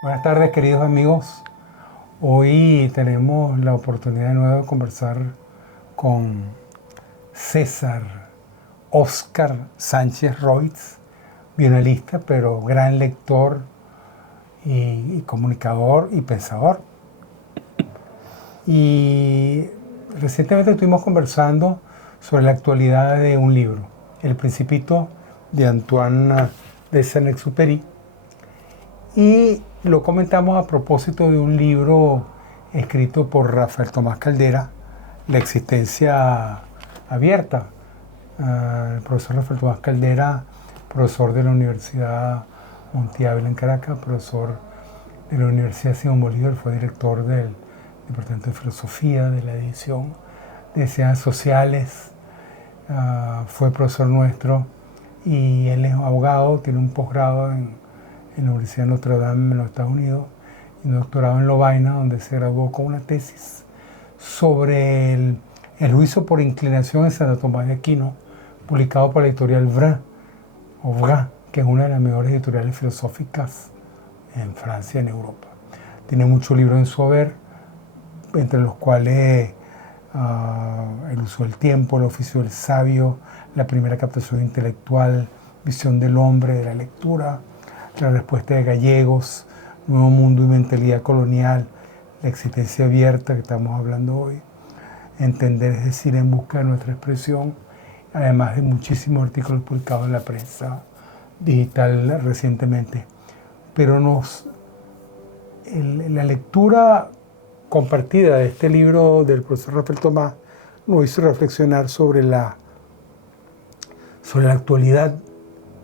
Buenas tardes, queridos amigos. Hoy tenemos la oportunidad de nuevo de conversar con César Óscar Sánchez Roitz, bionalista, pero gran lector y comunicador y pensador. Y recientemente estuvimos conversando sobre la actualidad de un libro, El Principito de Antoine de Saint-Exupéry. Y lo comentamos a propósito de un libro escrito por Rafael Tomás Caldera, La existencia abierta. El profesor Rafael Tomás Caldera, profesor de la Universidad Monte Ávila en Caracas, profesor de la Universidad Simón Bolívar, fue director del Departamento de Filosofía, de la edición de Ciencias Sociales, fue profesor nuestro y él es abogado, tiene un posgrado en la Universidad de Notre Dame en los Estados Unidos y un doctorado en Lovaina, donde se graduó con una tesis sobre el juicio por inclinación en Santo Tomás de Aquino, publicado por la editorial Vrin, que es una de las mejores editoriales filosóficas en Francia y en Europa. Tiene muchos libros en su haber, entre los cuales El uso del tiempo, El oficio del sabio, La primera captación intelectual, Visión del hombre, de la lectura, La respuesta de Gallegos, Nuevo mundo y mentalidad colonial, La existencia abierta que estamos hablando hoy, Entender, es decir, en busca de nuestra expresión, además de muchísimos artículos publicados en la prensa digital recientemente. Pero la lectura compartida de este libro del profesor Rafael Tomás nos hizo reflexionar sobre la actualidad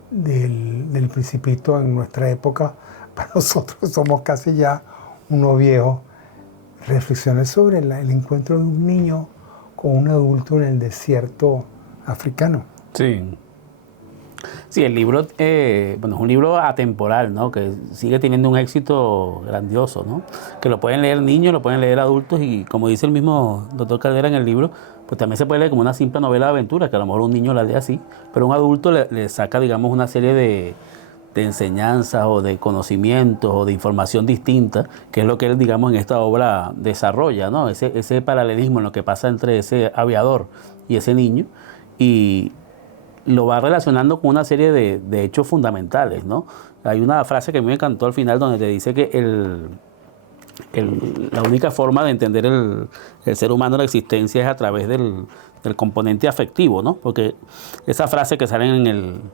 del Principito en nuestra época. Para nosotros que somos casi ya unos viejos, reflexionar sobre el encuentro de un niño con un adulto en el desierto africano. Sí. Sí, el libro es un libro atemporal, ¿no? Que sigue teniendo un éxito grandioso, ¿no? Que lo pueden leer niños, lo pueden leer adultos y, como dice el mismo doctor Caldera en el libro, pues también se puede leer como una simple novela de aventura, que a lo mejor un niño la lee así, pero un adulto le saca, digamos, una serie de enseñanzas o de conocimientos o de información distinta, que es lo que él, digamos, en esta obra desarrolla, ¿no? Ese paralelismo en lo que pasa entre ese aviador y ese niño, y lo va relacionando con una serie de hechos fundamentales, ¿no? Hay una frase que a mí me encantó al final donde te dice que la única forma de entender el ser humano, la existencia, es a través del componente afectivo, ¿no? Porque esa frase que sale en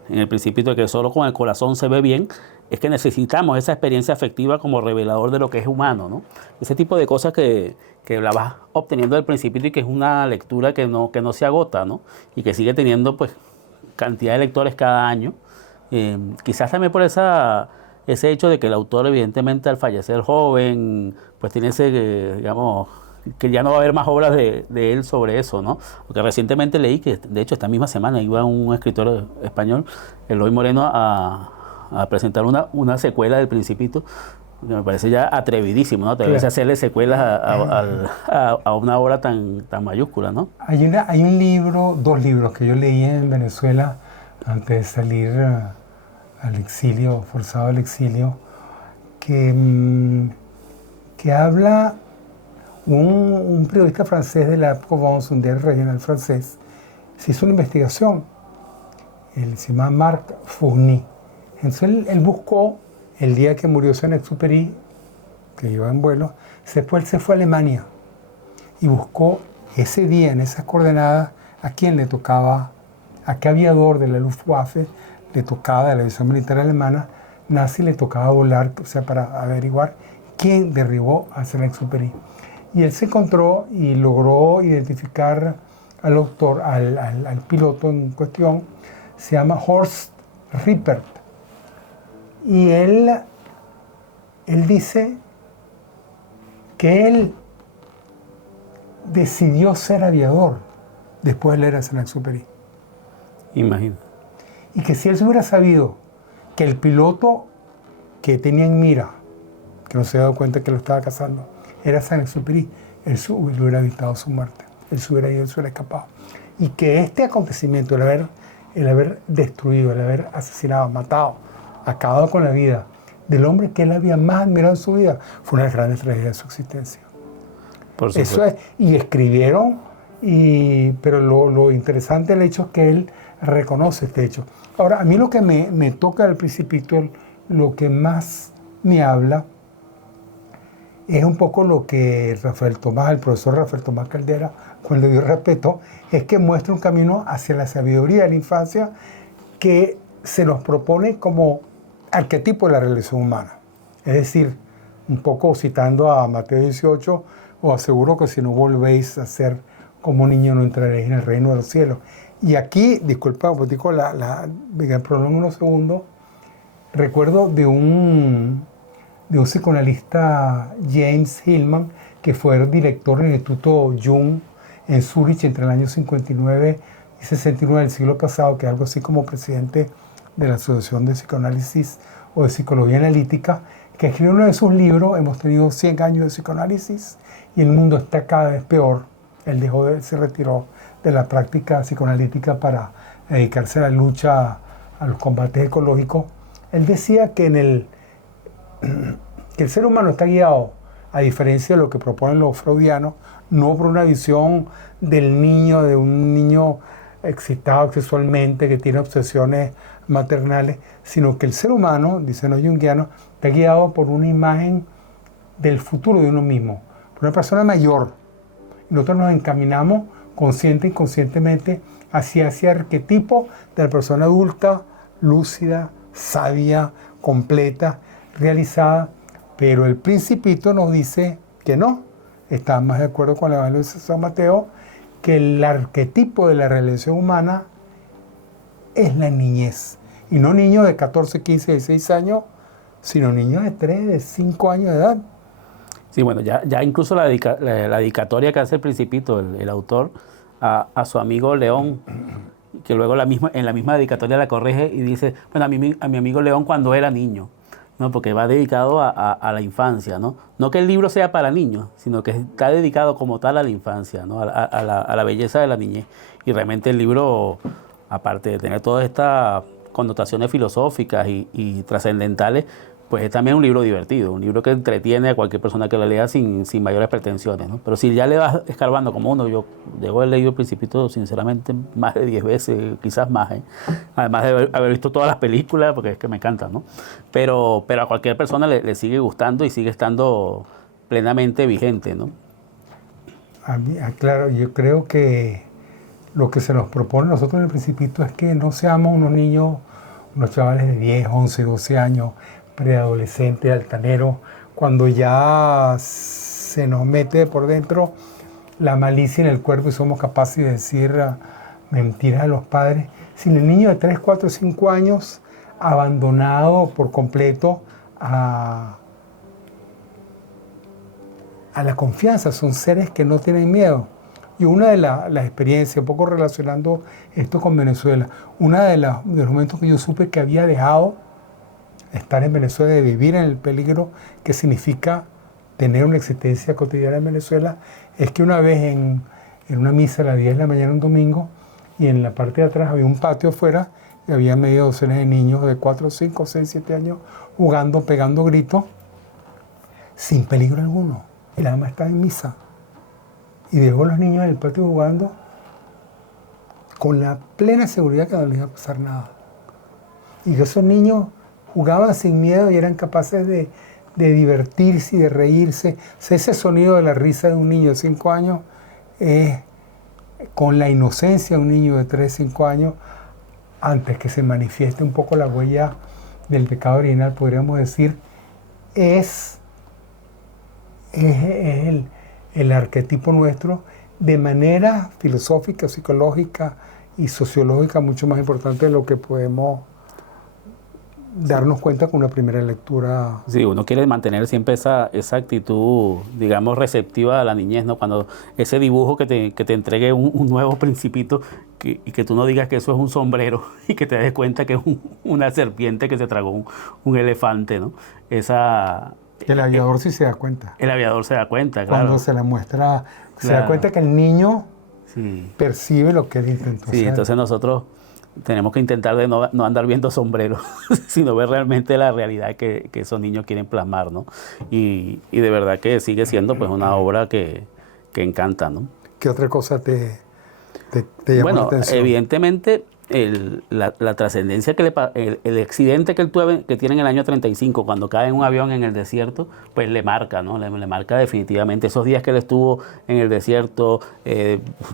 el Principito de que solo con el corazón se ve bien, es que necesitamos esa experiencia afectiva como revelador de lo que es humano, ¿no? Ese tipo de cosas que la vas obteniendo del Principito y que es una lectura que no se agota, ¿no? Y que sigue teniendo, pues, cantidad de lectores cada año. Quizás también por ese hecho de que el autor, evidentemente, al fallecer joven, pues tiene digamos, que ya no va a haber más obras de él sobre eso, ¿no? Porque recientemente leí que, de hecho, esta misma semana iba un escritor español, Eloy Moreno, a presentar una secuela del Principito, que me parece ya atrevidísimo, ¿no? Atreverse a hacerle secuelas a una obra tan mayúscula, ¿no? Hay un libro, dos libros que yo leí en Venezuela antes de salir al exilio, forzado al exilio, que habla un periodista francés de la Provence, un diario regional francés, se hizo una investigación. Él se llama Marc Fourny. Entonces él buscó el día que murió Saint-Exupéry, que iba en vuelo, después se fue a Alemania y buscó ese día, en esas coordenadas, a quién le tocaba, a qué aviador de la Luftwaffe le tocaba, de la aviación militar alemana, nazi, le tocaba volar, o sea, para averiguar quién derribó a Saint-Exupéry. Y él se encontró y logró identificar al autor, al piloto en cuestión, se llama Horst Rippert. Y él dice que él decidió ser aviador después de leer a Saint-Exupéry. Imagino. Y que si él se hubiera sabido que el piloto que tenía en mira, que no se había dado cuenta que lo estaba cazando, era Saint-Exupéry, él le hubiera evitado su muerte. Él se hubiera ido, él se hubiera escapado. Y que este acontecimiento, el haber destruido, el haber asesinado, matado, acabado con la vida del hombre que él había más admirado en su vida, fue una de las grandes tragedias de su existencia. Por supuesto. Eso es, y escribieron, pero lo interesante del hecho es que él reconoce este hecho. Ahora, a mí lo que me toca del Principito, lo que más me habla, es un poco lo que Rafael Tomás, el profesor Rafael Tomás Caldera, con el debido respeto, es que muestra un camino hacia la sabiduría de la infancia que se nos propone como arquetipo de la relación humana. Es decir, un poco citando a Mateo 18, os aseguro que si no volvéis a ser como niño no entraréis en el reino de los cielos. Y aquí, disculpa un poquito, me prolongo unos segundos, recuerdo de un psicoanalista, James Hillman, que fue director del Instituto Jung en Zúrich entre el año 59 y 69 del siglo pasado, que es algo así como presidente de la Asociación de Psicoanálisis o de Psicología Analítica, que escribió uno de sus libros, hemos tenido 100 años de psicoanálisis y el mundo está cada vez peor. Él se retiró de la práctica psicoanalítica para dedicarse a la lucha, a los combates ecológicos. Él decía que el ser humano está guiado, a diferencia de lo que proponen los freudianos, no por una visión del niño, de un niño excitado sexualmente, que tiene obsesiones maternales, sino que el ser humano, dicen los junguianos, está guiado por una imagen del futuro de uno mismo, por una persona mayor. Nosotros nos encaminamos consciente e inconscientemente hacia ese arquetipo de la persona adulta, lúcida, sabia, completa, realizada, pero el Principito nos dice que no. Está más de acuerdo con el Evangelio de San Mateo, que el arquetipo de la relación humana es la niñez. Y no niños de 14, 15, 16 años, sino niños de 3, de 5 años de edad. Sí, bueno, ya incluso la dedicatoria que hace el Principito, el autor, a su amigo León, que luego en la misma dedicatoria la corrige y dice, bueno, a mi amigo León cuando era niño, ¿no? Porque va dedicado a la infancia, ¿no? No que el libro sea para niños, sino que está dedicado como tal a la infancia, ¿no? A la belleza de la niñez. Y realmente el libro, aparte de tener todas estas connotaciones filosóficas y trascendentales, pues es también un libro divertido, un libro que entretiene a cualquier persona que lo lea sin mayores pretensiones, ¿no? Pero si ya le vas escarbando como uno, yo debo haber leído El Principito sinceramente más de 10 veces, quizás más, ¿eh? Además de haber visto todas las películas, porque es que me encantan, ¿no? Pero a cualquier persona le sigue gustando y sigue estando plenamente vigente, ¿no? Claro, yo creo que lo que se nos propone nosotros en El Principito es que no seamos unos niños, unos chavales de 10, 11, 12 años, preadolescente, altanero, cuando ya se nos mete por dentro la malicia en el cuerpo y somos capaces de decir mentiras a los padres, sin el niño de 3, 4, 5 años abandonado por completo a la confianza. Son seres que no tienen miedo. Y una de las experiencias, un poco relacionando esto con Venezuela, una de los momentos que yo supe que había dejado estar en Venezuela, de vivir en el peligro que significa tener una existencia cotidiana en Venezuela, es que una vez en una misa a las 10 de la mañana un domingo, y en la parte de atrás había un patio afuera, y había media docena de niños de 4, 5, 6, 7 años jugando, pegando gritos, sin peligro alguno. Y la mamá estaba en misa. Y dejó a los niños en el patio jugando con la plena seguridad que no les iba a pasar nada. Y que esos niños jugaban sin miedo y eran capaces de divertirse y de reírse. O sea, ese sonido de la risa de un niño de 5 años es con la inocencia de un niño de 3, 5 años, antes que se manifieste un poco la huella del pecado original, podríamos decir, es el arquetipo nuestro, de manera filosófica, psicológica y sociológica mucho más importante de lo que podemos darnos cuenta con una primera lectura. Sí, uno quiere mantener siempre esa actitud, digamos, receptiva a la niñez, ¿no? Cuando ese dibujo que te entregue un nuevo Principito y que tú no digas que eso es un sombrero y que te des cuenta que es una serpiente que se tragó un elefante, ¿no? El aviador sí se da cuenta. El aviador se da cuenta, claro. Cuando se le muestra, se da cuenta que el niño sí percibe lo que él intentó hacer. Sí, entonces nosotros tenemos que intentar de no andar viendo sombreros, sino ver realmente la realidad que esos niños quieren plasmar, ¿no? Y de verdad que sigue siendo pues una obra que encanta, ¿no? ¿Qué otra cosa te llamó la atención? Evidentemente la trascendencia el accidente que él tuvo, que tiene en el año 35 cuando cae en un avión en el desierto, pues le marca, ¿no? Le marca definitivamente esos días que él estuvo en el desierto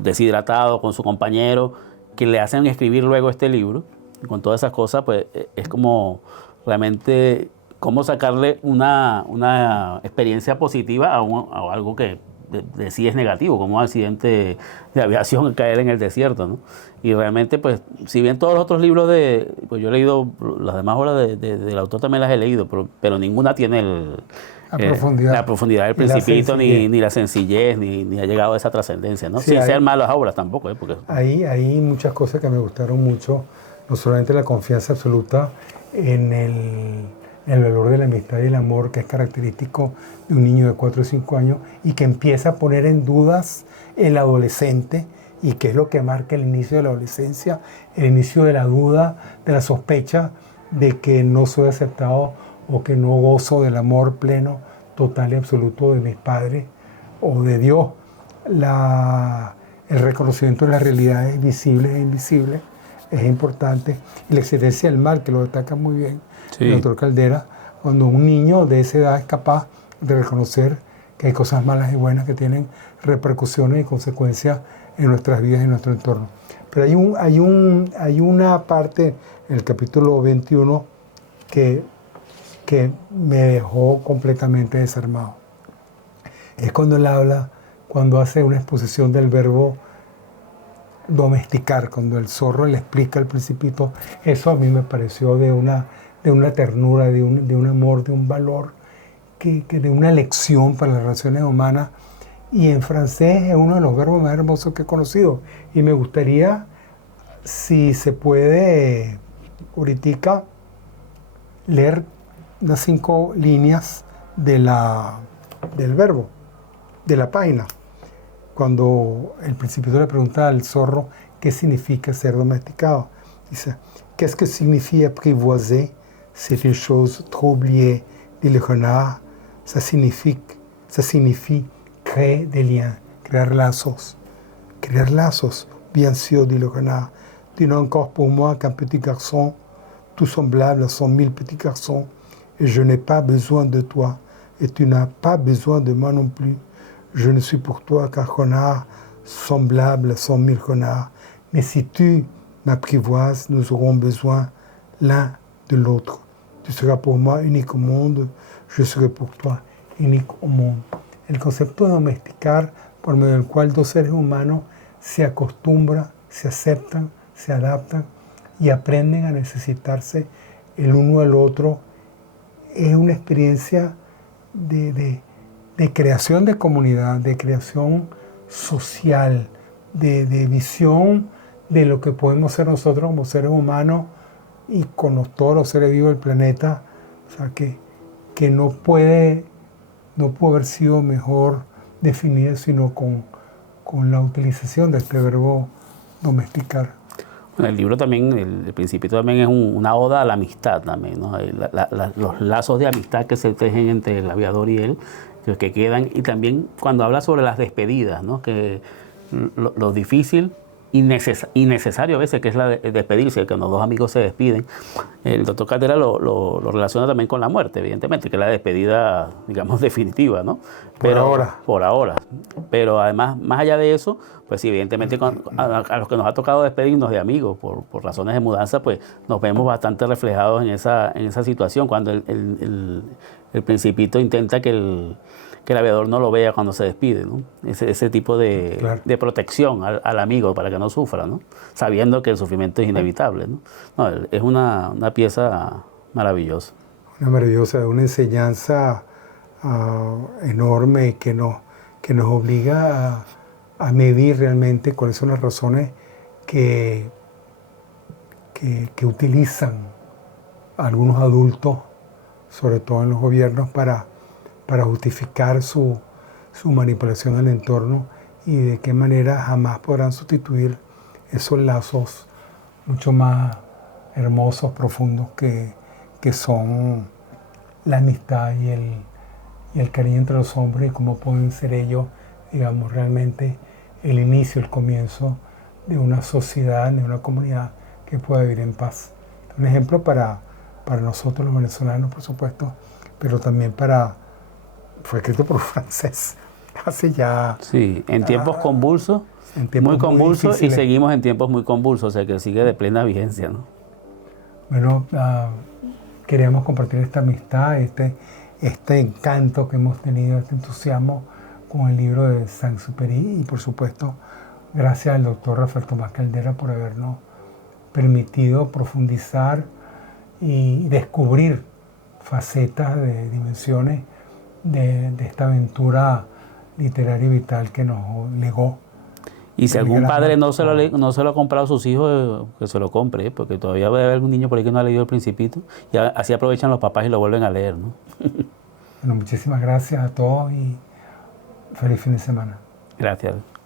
deshidratado con su compañero, que le hacen escribir luego este libro. Y con todas esas cosas, pues es como realmente cómo sacarle una experiencia positiva a algo que de sí es negativo, como un accidente de aviación caer en el desierto, ¿no? Y realmente, pues, si bien todos los otros libros pues yo he leído, las demás obras del autor también las he leído, pero ninguna tiene la profundidad del Principito, ni la sencillez, ni ha llegado a esa trascendencia, ¿no? Sí, sin ser malas obras tampoco, porque hay muchas cosas que me gustaron mucho, no solamente la confianza absoluta en el valor de la amistad y el amor, que es característico de un niño de 4 o 5 años y que empieza a poner en dudas el adolescente, y que es lo que marca el inicio de la adolescencia, el inicio de la duda, de la sospecha de que no soy aceptado o que no gozo del amor pleno, total y absoluto de mis padres o de Dios. El reconocimiento de las realidades visibles e invisibles es importante, y la existencia del mal, que lo destaca muy bien el doctor Caldera, cuando un niño de esa edad es capaz de reconocer que hay cosas malas y buenas que tienen repercusiones y consecuencias en nuestras vidas y en nuestro entorno. Pero hay una parte en el capítulo 21 que me dejó completamente desarmado. Es cuando él habla, cuando hace una exposición del verbo domesticar, cuando el zorro le explica al Principito. Eso a mí me pareció de una ternura, de un amor, de un valor, de una lección para las relaciones humanas. Y en francés es uno de los verbos más hermosos que he conocido. Y me gustaría, si se puede, ahorita, leer unas 5 líneas del verbo, de la página. Cuando el Principito le pregunta al zorro qué significa ser domesticado. Dice, qu'est-ce que signifie apprivoiser? C'est une chose trop oubliée, dit le renard. Ça signifie créer des liens, crear lazos. Crear lazos, bien sûr, dit le renard. Tu n'as encore pour moi qu'un petit garçon, tout semblable à 100 000 petits garçons, et je n'ai pas besoin de toi, et tu n'as pas besoin de moi non plus. Je ne suis pour toi qu'un renard semblable à 100 000 renards. Mais si tu m'apprivoises, nous aurons besoin l'un de l'autre. Tu seras pour moi unique au monde, je serai pour toi unique au monde. El concepto de domesticar, por medio del cual dos seres humanos se acostumbran, se aceptan, se adaptan y aprenden a necesitarse el uno al otro, es una experiencia de creación de comunidad, de creación social, de visión de lo que podemos ser nosotros como seres humanos y con todos los seres vivos del planeta. O sea, que no puede haber sido mejor definido sino con la utilización de este verbo domesticar. Bueno, el libro también, el Principito también es una oda a la amistad también, ¿no? Los lazos de amistad que se tejen entre el aviador y él, que quedan, y también cuando habla sobre las despedidas, ¿no? Que lo difícil y necesario a veces, que es la de despedirse, que cuando dos amigos se despiden. El doctor Caldera lo relaciona también con la muerte, evidentemente, que es la despedida, digamos, definitiva, ¿no? Por ahora. Pero además, más allá de eso, pues evidentemente a los que nos ha tocado despedirnos de amigos por razones de mudanza, pues nos vemos bastante reflejados en esa situación, cuando el Principito intenta que el aviador no lo vea cuando se despide, ¿no? Ese tipo de protección al amigo para que no sufra, ¿no? Sabiendo que el sufrimiento es inevitable, ¿no? No, es una pieza maravillosa. Una enseñanza enorme que nos obliga a medir realmente cuáles son las razones que utilizan algunos adultos, sobre todo en los gobiernos, para justificar su manipulación del entorno, y de qué manera jamás podrán sustituir esos lazos mucho más hermosos, profundos, que son la amistad y el cariño entre los hombres y cómo pueden ser ellos, digamos, realmente el inicio, el comienzo de una sociedad, de una comunidad que pueda vivir en paz. Un ejemplo para nosotros los venezolanos, por supuesto, pero también fue escrito por un francés hace ya... Sí, en tiempos convulsos, en tiempos muy convulsos, y difíciles. seguimos en tiempos muy convulsos, o sea que sigue de plena vigencia, ¿no? Bueno, queríamos compartir esta amistad, este encanto que hemos tenido, este entusiasmo con el libro de Saint-Exupéry y por supuesto gracias al doctor Rafael Tomás Caldera por habernos permitido profundizar y descubrir facetas de dimensiones de esta aventura literaria y vital que nos legó. Y si algún padre no se lo ha comprado a sus hijos, que se lo compre, porque todavía va a haber algún niño por ahí que no ha leído El Principito, y así aprovechan los papás y lo vuelven a leer, ¿no? Bueno, muchísimas gracias a todos y feliz fin de semana. Gracias.